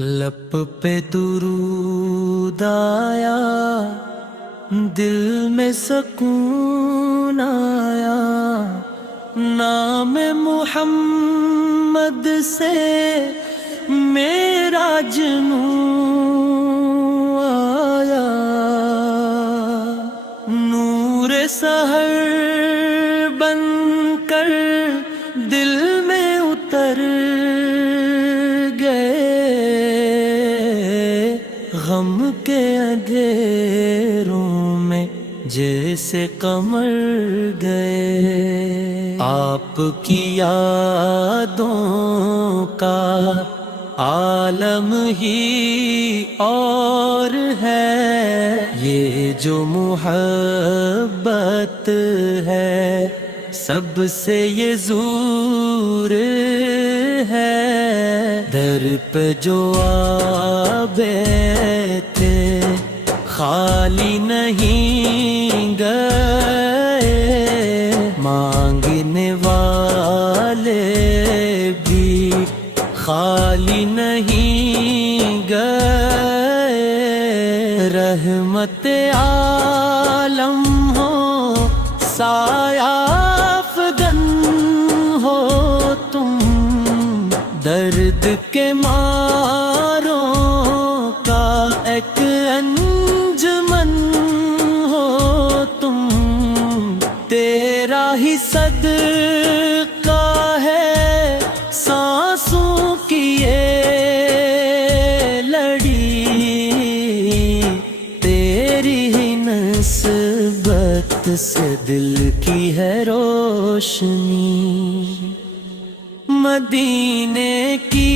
لب پہ درود آیا، دل میں سکون آیا، نام محمد سے میرا جنوں آیا، نور سحر بن کر دل میں اتر گئے، غم کے اندھیروں میں جیسے قمر گئے۔ آپ کی یادوں کا عالم ہی اور ہے، یہ جو محبت ہے سب سے یہ زور ہے، در پہ جو آئے تھے خالی نہیں گئے، مانگنے والے بھی خالی نہیں گئے، رحمت عالم ہو سایہ افغن ہو تم، درد کے ماروں کا ایک انجمن ہو تم، تیرا ہی صدقہ ہے سانسوں کی یہ لڑی، تیری ہی نسبت سے دل کی ہے روشنی، مدینے کی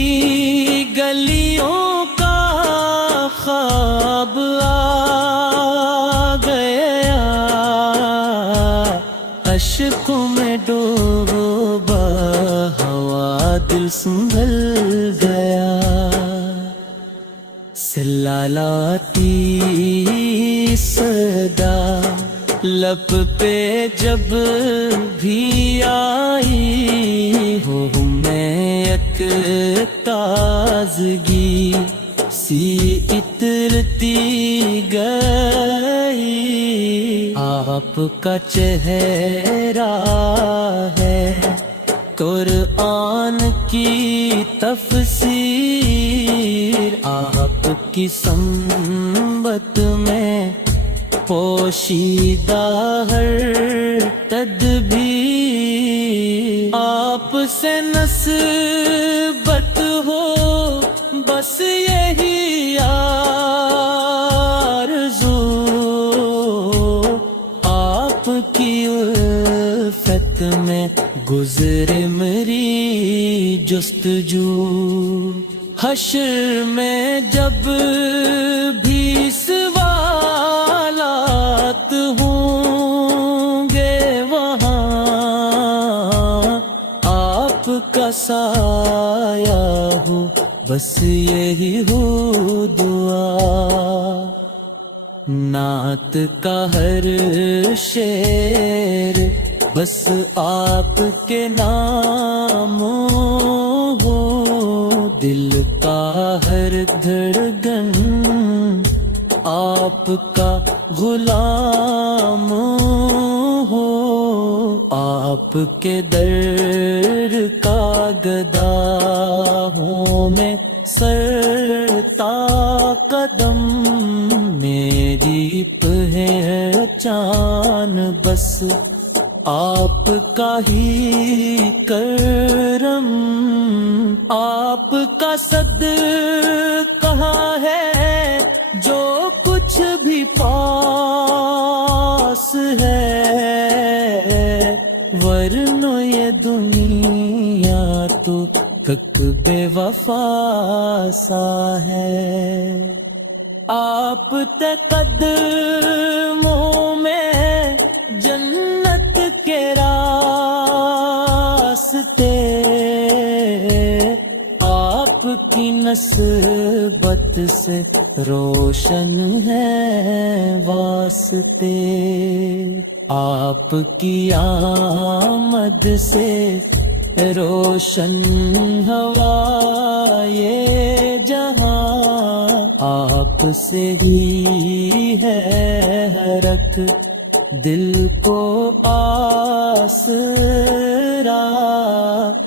گلیوں کا خواب آ گیا، اشکوں میں ڈوبا ہوا دل سنبھل گیا، سلالاتی صدا لب پہ جب بھی آئی، ہو میں ایک تازگی سی اترتی گئی، آپ کا چہرہ ہے قرآن کی تفسیر، آپ کی سنبت میں پوشیدہ ہر تدبیر، آپ سے نسبت ہو بس یہی آرزو، آپ کی الفت میں گزرے میری جستجو، حشر میں جب بھی سوالات ہوں گے وہاں، آپ کا سایہ ہو بس یہی ہو دعا، نعت کا ہر شعر بس آپ کے نام ہو، دل کا ہر دھڑکن آپ کا غلام ہو، آپ کے در کا گدا ہوں میں سرتا قدم، میری پہچان بس آپ کا ہی کرم، آپ کا صدقہ ہے جو کچھ بھی پاس ہے، ورنہ یہ دنیا تو تک بے وفا سا ہے، آپ تے قدموں میں جنت کے راستے، آپ کی نسبت سے روشن ہے واسطے، آپ کی آمد سے روشن ہوا یہ جہاں آپ سے ہی ہے حرک دل کو آسرا،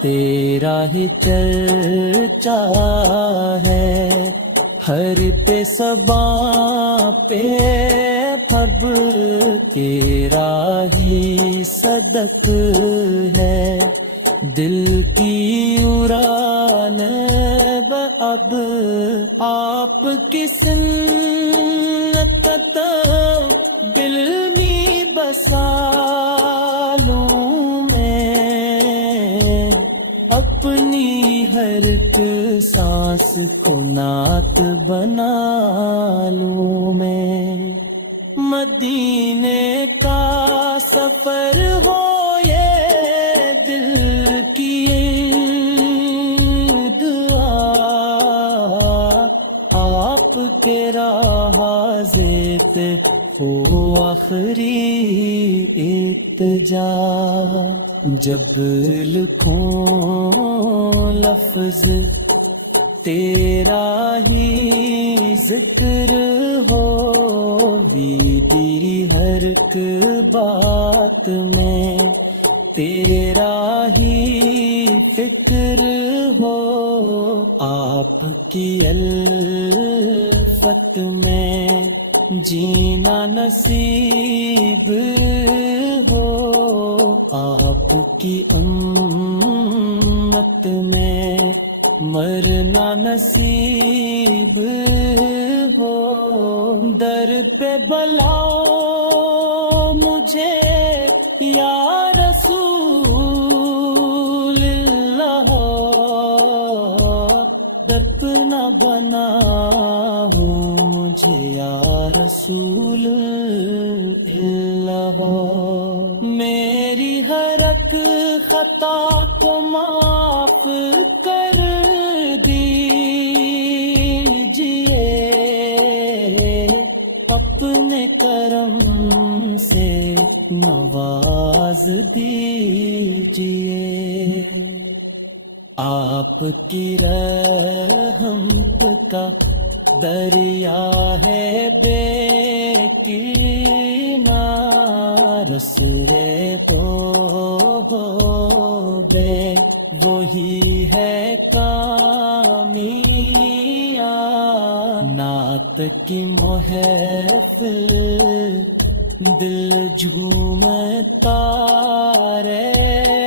تیرا ہی چرچا ہے ہر پہ زباں پہ، پھب تیرا ہی صدق ہے دل کی اڑان اب، آپ کی سنت دل میں بسا لوں میں، اپنی ہر ایک سانس کو نعت بنا لوں میں، مدینے کا سفر ہو یہ دل کی دعا، آپ کے راہزے پہ ہو آخری التجا، جب لکھوں لفظ تیرا ہی ذکر ہو، بیتی ہر ایک بات میں تیرا ہی فکر ہو، آپ کی الفت میں جینا نصیب ہو، آپ کی امت میں مرنا نصیب ہو، در پہ بلاؤ مجھے یا رسول اللہ، اپنا بناؤ مجھے یا رسول اللہ، میری ہر ایک خطا کو معاف کر دیجئے، اپنے کرم سے نواز دیجئے، آپ کی رحمت کا دریا ہے بے کنار، رسولے تو بے وہی ہے کامیاب، نعت کی محفل دل جھومتا رہے